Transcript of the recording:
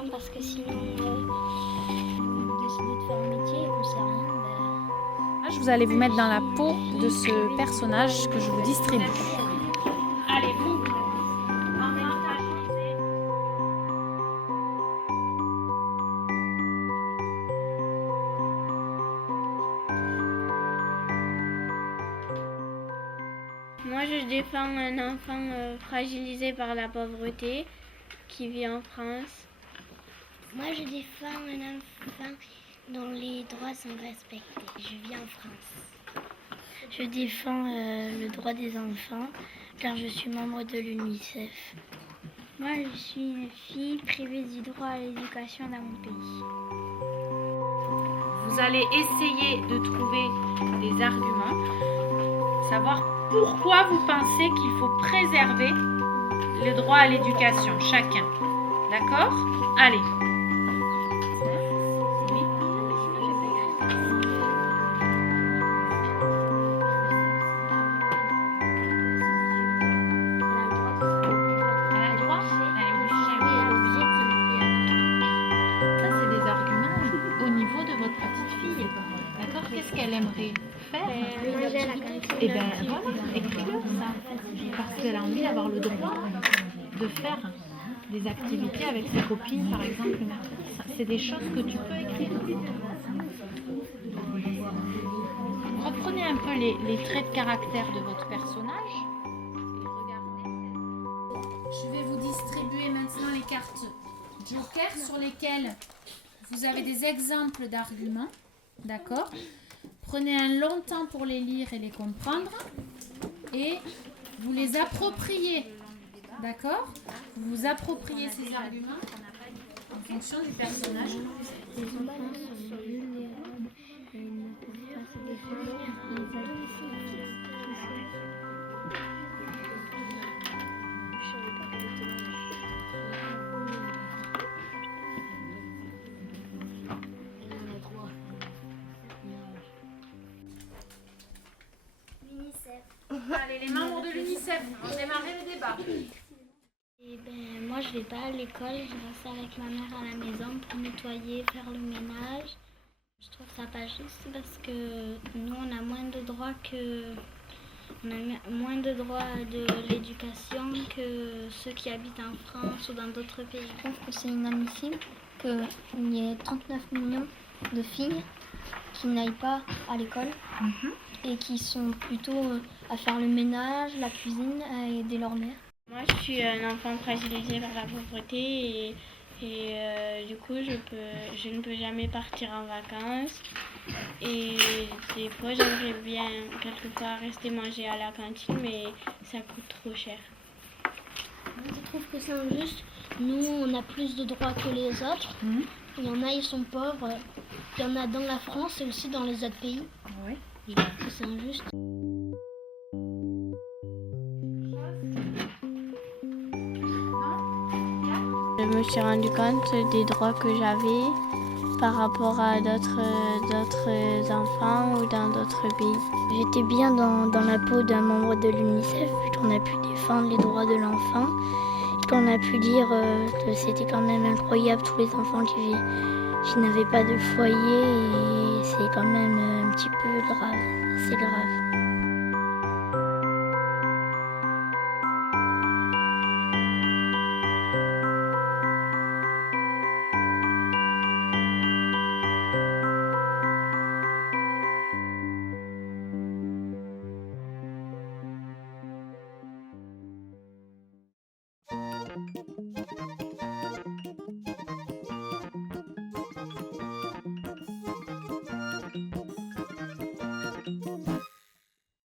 femme parce que sinon, vous décidez de faire un métier et qu'on sait rien. Vous allez vous mettre dans la peau de ce personnage que je vous distribue. Allez, vous. Moi, je défends un enfant fragilisé par la pauvreté qui vit en France. Moi, je défends un enfant dont les droits sont respectés. Je vis en France. Je défends le droit des enfants car je suis membre de l'UNICEF. Moi, je suis une fille privée du droit à l'éducation dans mon pays. Vous allez essayer de trouver des arguments, savoir pourquoi vous pensez qu'il faut préserver le droit à l'éducation, chacun. D'accord? Allez. Qu'est-ce qu'elle aimerait faire? Et bien voilà, écris-le ça. Parce qu'elle a envie d'avoir le droit de faire des activités avec ses copines, par exemple. C'est des choses que tu peux écrire. Reprenez un peu les traits de caractère de votre personnage. Et regardez. Je vais vous distribuer maintenant les cartes Joker sur lesquelles vous avez des exemples d'arguments. D'accord? Prenez un long temps pour les lire et les comprendre et vous les appropriez. D'accord? Vous vous appropriez ces arguments en fonction du personnage. Les enfants sont vulnérables et ils ne peuvent pas se défendre. Les adultes Allez, les membres de l'UNICEF, on va démarrer le débat. Moi, je vais pas à l'école, je reste avec ma mère à la maison pour nettoyer, faire le ménage. Je trouve ça pas juste parce que nous, on a moins de droits de l'éducation que ceux qui habitent en France ou dans d'autres pays. Je trouve que c'est inadmissible qu'il y ait 39 millions de filles qui n'aillent pas à l'école et qui sont plutôt à faire le ménage, la cuisine, à aider leur mère. Moi, je suis un enfant fragilisé par la pauvreté et du coup, je ne peux jamais partir en vacances. Et des fois, j'aimerais bien quelquefois rester manger à la cantine, mais ça coûte trop cher. Je trouve que c'est injuste. Nous, on a plus de droits que les autres. Il y en a, ils sont pauvres. Il y en a dans la France et aussi dans les autres pays. Oui. Je trouve que c'est injuste. Je me suis rendu compte des droits que j'avais par rapport à d'autres enfants ou dans d'autres pays. J'étais bien dans la peau d'un membre de l'UNICEF, puisqu'on a pu défendre les droits de l'enfant. Et qu'on a pu dire que c'était quand même incroyable tous les enfants qui n'avaient pas de foyer. Et c'est quand même un petit peu grave. C'est grave.